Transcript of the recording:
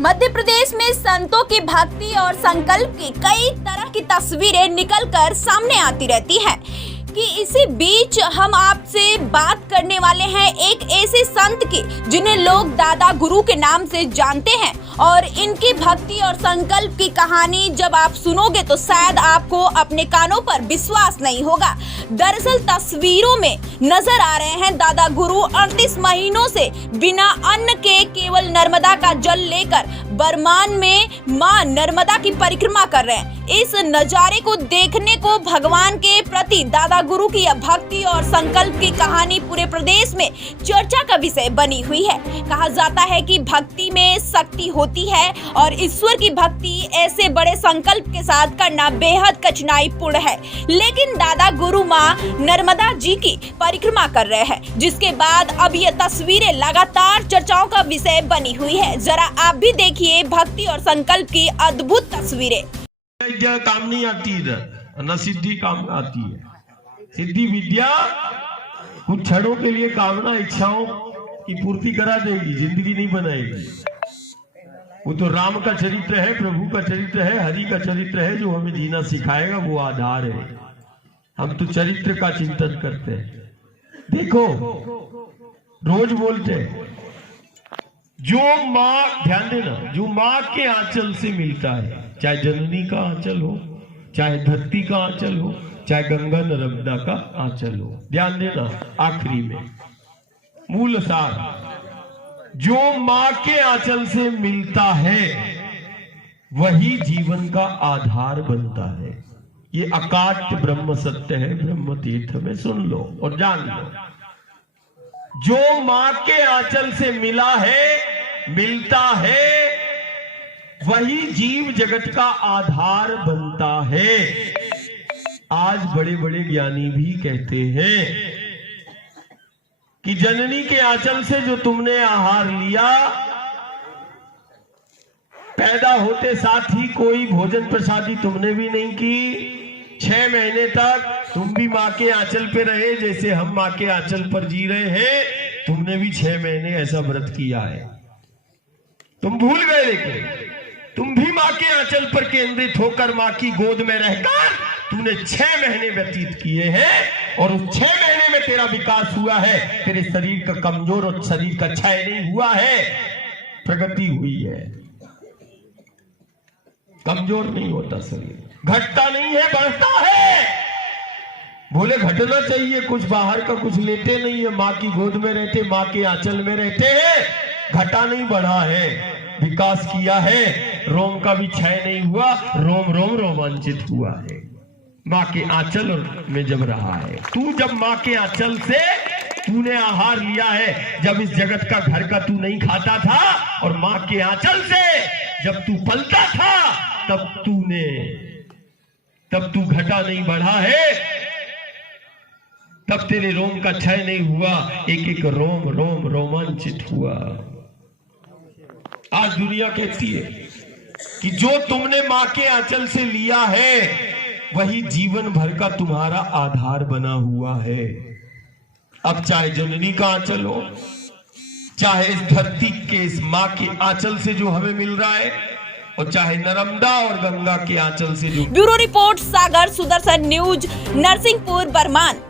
मध्य प्रदेश में संतों की भक्ति और संकल्प की कई तरह की तस्वीरें निकलकर सामने आती रहती हैं कि इसी बीच हम आपसे बात करने वाले हैं एक ऐसे संत की जिन्हें लोग दादा गुरु के नाम से जानते हैं और इनकी भक्ति और संकल्प की कहानी जब आप सुनोगे तो शायद आपको अपने कानों पर विश्वास नहीं होगा। दरअसल तस्वीरों में नजर आ रहे हैं दादा गुरु 38 महीनों से बिना अन्न के केवल नर्मदा का जल लेकर बरमान में मां नर्मदा की परिक्रमा कर रहे हैं। इस नजारे को देखने को भगवान के प्रति दादा गुरु की भक्ति और संकल्प की कहानी पूरे प्रदेश में चर्चा का विषय बनी हुई है। कहा जाता है कि भक्ति में शक्ति होती है और ईश्वर की भक्ति ऐसे बड़े संकल्प के साथ करना बेहद कठिनाईपूर्ण है। लेकिन दादा गुरु मां नर्मदा जी की परिक्रमा कर रहे हैं, जिसके बाद अब ये तस्वीरें लगातार चर्चाओं का विषय बनी हुई है। जरा आप भी देखिए भक्ति और संकल्प की अद्भुत तस्वीरें। काम नहीं आती इधर, न सिद्धि काम आती है। सिद्धि विद्या कुछ क्षणों के लिए कामना इच्छाओं की पूर्ति करा देगी, जिंदगी नहीं बनाएगी। वो तो राम का चरित्र है, प्रभु का चरित्र है, हरि का चरित्र है जो हमें जीना सिखाएगा, वो आधार है। हम तो चरित्र का चिंतन करते हैं। देखो रोज बोलते हैं जो माँ, ध्यान देना, जो माँ के आंचल से मिलता है, चाहे जननी का आंचल हो, चाहे धरती का आंचल हो, चाहे गंगा नर्मदा का आंचल हो। ध्यान देना, आखिरी में मूल सार, जो माँ के आंचल से मिलता है वही जीवन का आधार बनता है। ये अकाट्य ब्रह्म सत्य है, ब्रह्म तीर्थ में सुन लो और जान लो। जो माँ के आंचल से मिला है, मिलता है, वही जीव जगत का आधार बनता है। आज बड़े बड़े ज्ञानी भी कहते हैं कि जननी के आंचल से जो तुमने आहार लिया, पैदा होते साथ ही कोई भोजन प्रसादी तुमने भी नहीं की। 6 महीने तक तुम भी माँ के आंचल पे रहे, जैसे हम माँ के आंचल पर जी रहे हैं। तुमने भी 6 महीने ऐसा व्रत किया है। तुम भूल गए, लेकिन तुम भी माँ के आंचल पर केंद्रित होकर माँ की गोद में रहकर तुमने 6 महीने व्यतीत किए हैं और उस 6 महीने में तेरा विकास हुआ है। तेरे शरीर का कमजोर और शरीर का क्षय नहीं हुआ है, प्रगति हुई है। कमजोर नहीं होता शरीर, घटता नहीं है, बढ़ता है। बोले घटना चाहिए, कुछ बाहर का कुछ लेते नहीं है, माँ की गोद में रहते, माँ के आंचल में रहते हैं। घटा नहीं, बढ़ा है, विकास किया है। रोम का भी क्षय नहीं हुआ, रोम रोम रोमांचित हुआ है माँ के आंचल में जब रहा है। तू जब माँ के आंचल से तूने आहार लिया है, जब इस जगत का घर का तू नहीं खाता था और माँ के आंचल से जब तू पलता था, तब तू घटा नहीं, बढ़ा है। तब तेरे रोम का क्षय नहीं हुआ, एक एक रोम रोम रोमांचित हुआ। आज दुनिया कहती है कि जो तुमने माँ के आंचल से लिया है वही जीवन भर का तुम्हारा आधार बना हुआ है। अब चाहे जननी का आंचल हो, चाहे इस धरती के इस माँ के आंचल से जो हमें मिल रहा है, और चाहे नर्मदा और गंगा के आंचल से जो। ब्यूरो रिपोर्ट, सागर सुदर्शन न्यूज, नरसिंहपुर, बरमान।